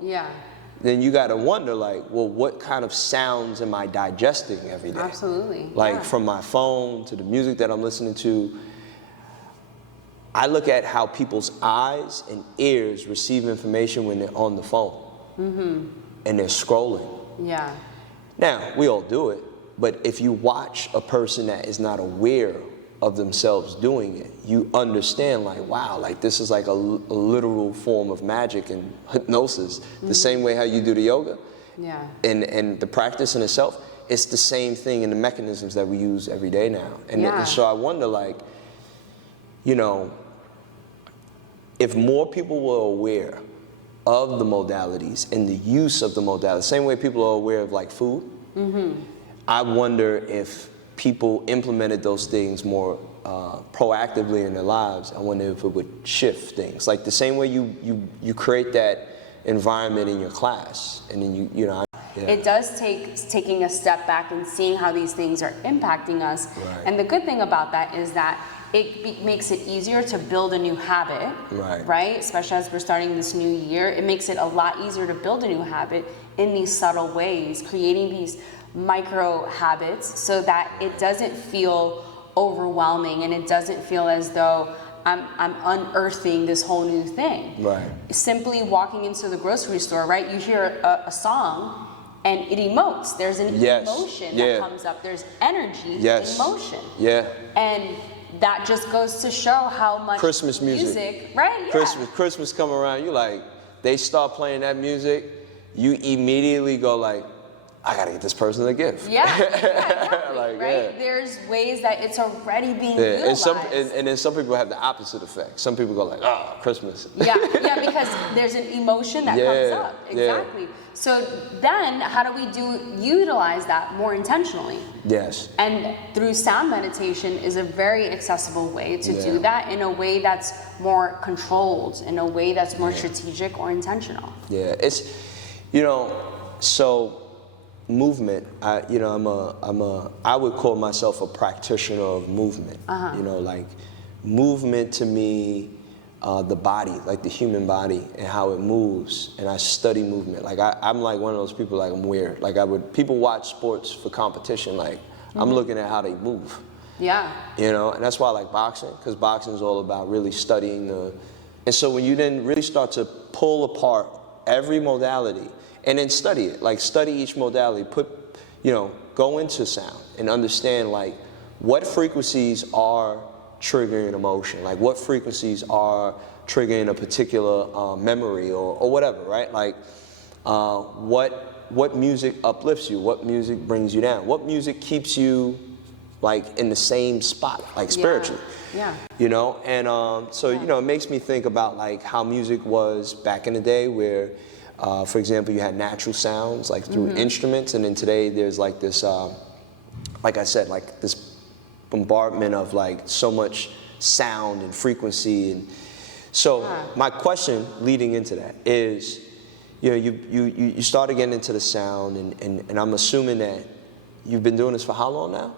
Yeah. then you got to wonder, like, well, what kind of sounds am I digesting every day? Absolutely. Like, from my phone to the music that I'm listening to. I look at how people's eyes and ears receive information when they're on the phone and they're scrolling. Yeah. Now, we all do it, but if you watch a person that is not aware of themselves doing it, you understand, like, wow, like, this is like a literal form of magic and hypnosis. The same way how you do the yoga. Yeah. And the practice in itself, it's the same thing in the mechanisms that we use every day now. And so I wonder, like, you know, if more people were aware of the modalities and the use of the modalities, same way people are aware of, like, food, I wonder if people implemented those things more proactively in their lives. I wonder if it would shift things. Like the same way you create that environment in your class, and then you know. It does take taking a step back and seeing how these things are impacting us. Right. And the good thing about that is that it makes it easier to build a new habit, right? Especially as we're starting this new year, it makes it a lot easier to build a new habit in these subtle ways, creating these micro habits so that it doesn't feel overwhelming and it doesn't feel as though I'm unearthing this whole new thing. Right. Simply walking into the grocery store, right? You hear a song and it emotes. There's an emotion that comes up. There's energy in motion. Yeah. And that just goes to show how much Christmas music, right? Yeah. Christmas come around, you like, they start playing that music, you immediately go like, I gotta get this person a gift. Yeah, exactly, like, right? yeah. There's ways that it's already being utilized. And then some people have the opposite effect. Some people go like, oh, Christmas. Yeah, because there's an emotion that comes up. Exactly. So then how do we utilize that more intentionally? Yes. And through sound meditation is a very accessible way to do that in a way that's more controlled, in a way that's more strategic or intentional. Yeah, it's, you know, so movement, I would call myself a practitioner of movement. You know, like movement to me, the body, like the human body and how it moves, and I study movement. Like I'm like one of those people, like I'm weird. Like people watch sports for competition, like I'm looking at how they move. Yeah. You know, and that's why I like boxing, because boxing is all about really studying and so when you then really start to pull apart every modality, and then study it, like study each modality, go into sound and understand like what frequencies are triggering emotion, like what frequencies are triggering a particular memory or whatever, right? Like what music uplifts you, what music brings you down, what music keeps you like in the same spot, like spiritually. Yeah. You know, and so you know, it makes me think about like how music was back in the day where for example, you had natural sounds like through instruments, and then today there's like this, like I said, like this bombardment of like so much sound and frequency. And so my question leading into that is, you know, you start getting into the sound, and I'm assuming that you've been doing this for how long now?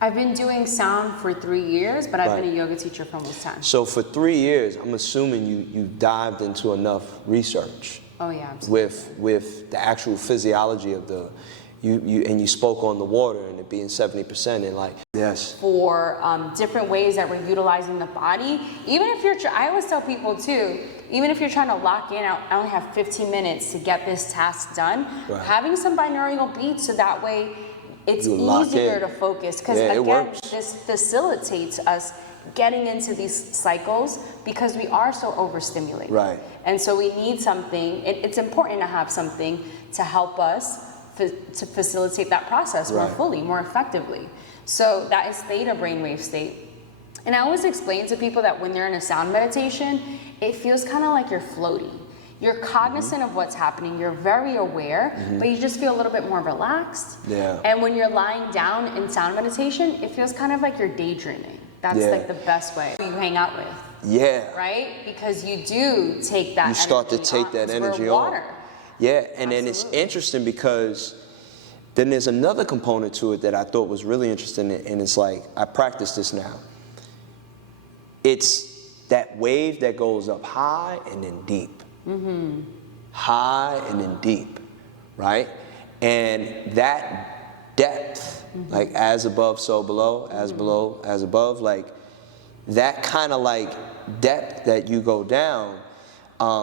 I've been doing sound for 3 years, but I've been a yoga teacher for almost 10. So for 3 years, I'm assuming you dived into enough research. Oh yeah, absolutely. With the actual physiology of you spoke on the water and it being 70% and like, yes. For different ways that we're utilizing the body. Even if I always tell people too, even if you're trying to lock in, I only have 15 minutes to get this task done, having some binaural beats so that way it's easier to focus. Because again, this facilitates us getting into these cycles because we are so overstimulated. Right. And so we need something, it's important to have something to help us to facilitate that process more fully, more effectively. So that is theta brainwave state. And I always explain to people that when they're in a sound meditation, it feels kind of like you're floating. You're cognizant of what's happening, you're very aware, but you just feel a little bit more relaxed. Yeah. And when you're lying down in sound meditation, it feels kind of like you're daydreaming. That's like the best way you hang out with. Yeah. Right? Because you do take that energy. You start to take that energy on. Yeah, and then it's interesting because then there's another component to it that I thought was really interesting, and it's like, I practice this now. It's that wave that goes up high and then deep. high and then deep, right? And that depth, like as above, so below, as below, as above, like that kind of like depth that you go down,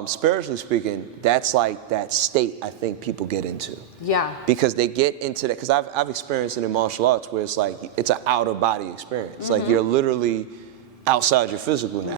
spiritually speaking, that's like that state I think people get into. Yeah. Because they get into that, because I've experienced it in martial arts where it's like, it's an outer body experience. Like you're literally outside your physical now.